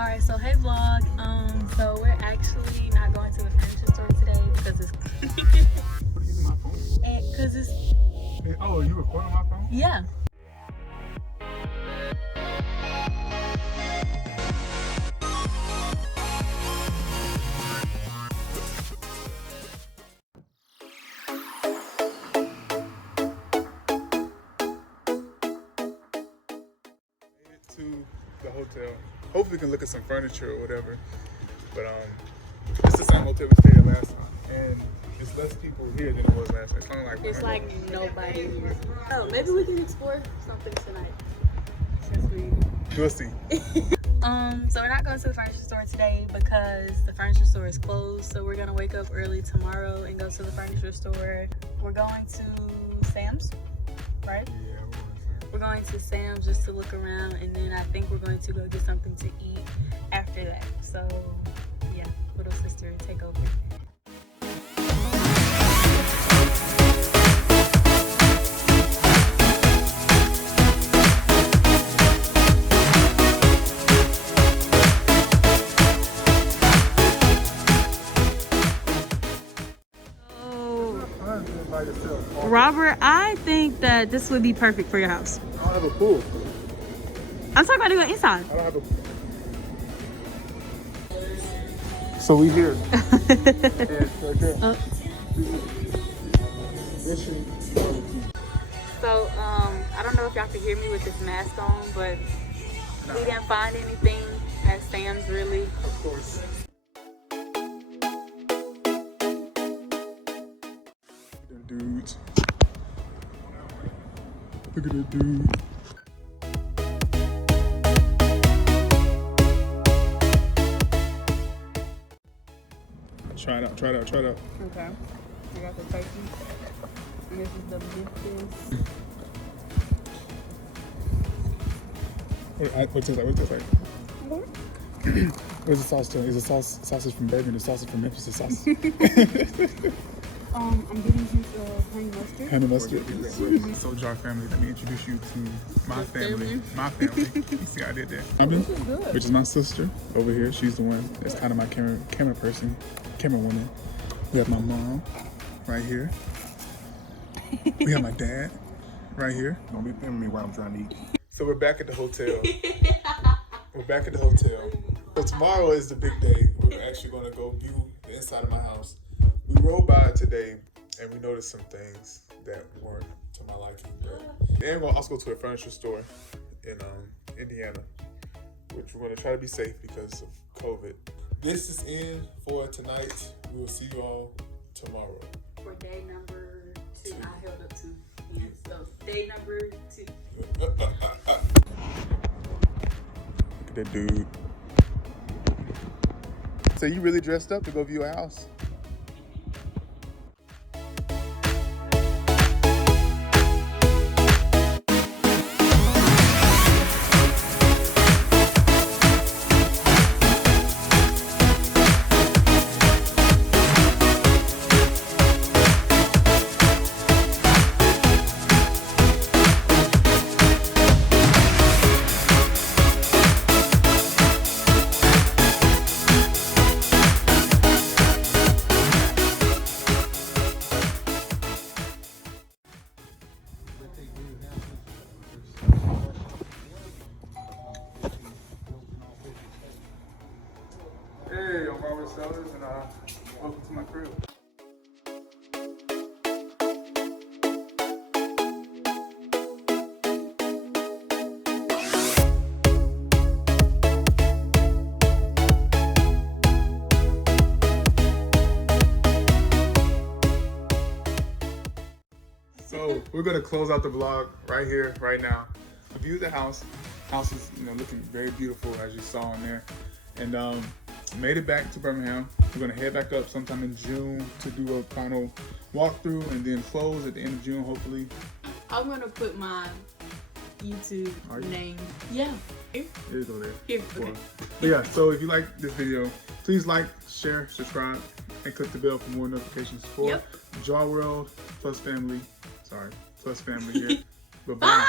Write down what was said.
Alright, so hey vlog. So we're actually not going to the furniture store today because it's What are you using my phone for? because it's Oh, you recording my phone? yeah. To the hotel. Hopefully we can look at some furniture or whatever. But it's the same hotel we stayed at last time. And it's less people here than it was last time. It's only like It's 100. like nobody here. Oh, maybe we can explore something tonight. Since we We'll see. so we're not going to the furniture store today because the furniture store is closed. So we're gonna wake up early tomorrow and go to the furniture store. We're going to Sam's, right? Yeah, We're going to Sam's just to look around, and then I think we're going to go get something to eat after that. So yeah, little sister, take over. Robert, I think that this would be perfect for your house. I don't have a pool. I'm talking about doing inside. I don't have a. So we here. So I don't know if y'all can hear me with this mask on, but we didn't find anything at Sam's really. Of course. Dudes. Look at that dude. Try it out. Okay. I got the turkey. And this is the Memphis. What it tastes like? Where's the sauce to? Is the sausage from Burgundy? The sausage from Memphis? The sauce. I'm getting you honey mustard. Honey mustard. Sojar family. Let me introduce you to my family. My family. You see, I did that. Which is my sister over here. She's the one that's kind of my camera person, camera woman. We have my mom right here. We have my dad right here. Don't be filming me while I'm trying to eat. So we're back at the hotel. So tomorrow is the big day. We're actually going to go view the inside of my house. We rode by it today and we noticed some things that weren't to my liking. And we'll also go to a furniture store in Indiana, which we're going to try to be safe because of COVID. This is in for tonight. We will see you all tomorrow. For day number 2. I held up 2 hands. So day number 2. Look at that dude. So you really dressed up to go view a house? Hey, I'm Robert Sellers, and welcome to my crib. So we're gonna close out the vlog right here, right now. I viewed the house. House is, looking very beautiful as you saw in there, and made it back to Birmingham. We're gonna head back up sometime in June to do a final walkthrough, and then close at the end of June, hopefully. I'm gonna put my YouTube name. Yeah. Here. It'll go there. Here. Okay. But yeah, so if you like this video, please like, share, subscribe, and click the bell for more notifications for Jaw World plus family. Sorry, plus family here. Bye-bye.